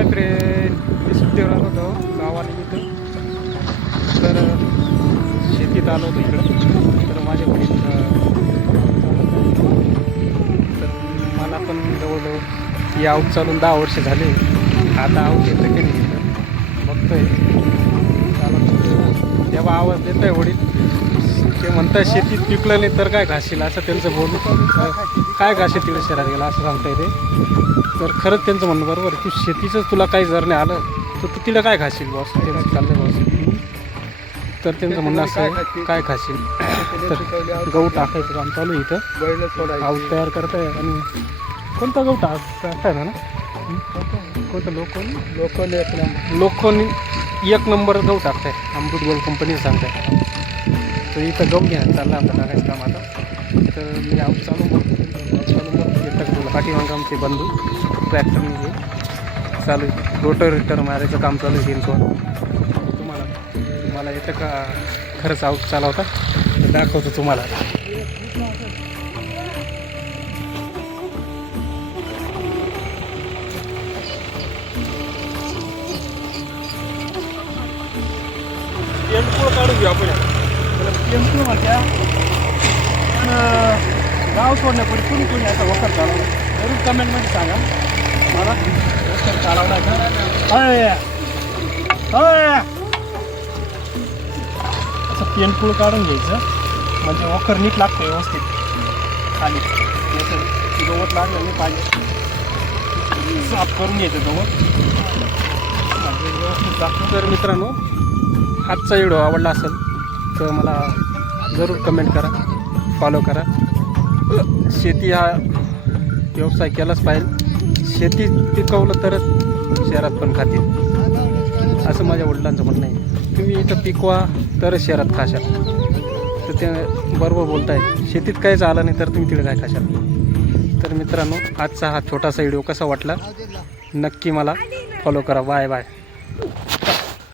Hi friend मी सुट्टीवर आलो होतो गावाला इथं. तर शेतीत आलो होतो इकडं. तर माझ्या वडील तर मला पण जवळजवळ या आऊट चालून दहा वर्ष झाले. आता आऊट येतं की नाही बघतोय. चालत तेव्हा आवाज देत आहे वडील. म्हणतात शेतीत पिकलं नाही तर काय घाशील असं त्यांचं बोलून काय घाशील तिकडे शहरात गेला असं सांगता येते तर खरंच त्यांचं म्हणणं बरोबर. तू शेतीचंच तुला काही जर नाही आलं तर तू तिला काय खाशील बॉस त्यांचं चाललंय बॉस तर त्यांचं म्हणणं असं आहे काय खाशील तर गहू टाकायचं काम चालू आहे इथं. आऊट तयार करताय आणि कोणता गहू टाक टाकताय ना? कोणतं लोकल लोकल एक नंबर. लोकल एक नंबर गहू टाकताय. अमृत गोल्ड कंपनी सांगताय. तर इथं गहू घ्या चालला आमचं टाकायचं काम आता. तर मी आऊट चालू चालू बघ येतं का तुला पाठीमागं आमचे बंधू ट्रॅक्टरने चालू आहे. रोटर रिटर मारायचं काम चालू आहे हिंचवर तुम्हाला तुम्हाला येतं का खरंच आऊट चालवता तर दाखवतो तुम्हाला. टेम्पो काढून घेऊ आपण टेम्पो म्हणत्या पण गाव सोडण्यापूर्वी कुणी कुणी असं वखर चालवलं जरूर कमेंटमध्ये सांगा मला वखर चालवला का अय, अय. असं पेनपूळ काढून घ्यायचं म्हणजे वखर नीट लागतं व्यवस्थित खाली गवत लागलं नाही पाहिजे साफ करून घ्यायचं गवत व्यवस्थित लागतं तर मित्रांनो आजचा व्हिडिओ आवडला असेल तर मला जरूर कमेंट करा फॉलो करा. शेती हा व्यवसाय केलाच पाहिजे. शेती पिकवलं तरच शहरात पण खातील. असं माझ्या वडिलांचं म्हणणं आहे. तुम्ही इथं पिकवा तरच शहरात खाशाल. तर ते बरोबर बोलताय शेतीत काहीच आलं नाही तर तुम्ही तिकडे काय खाशाल? तर मित्रांनो आजचा हा छोटासा व्हिडिओ कसा वाटला? नक्की मला फॉलो करा. Bye bye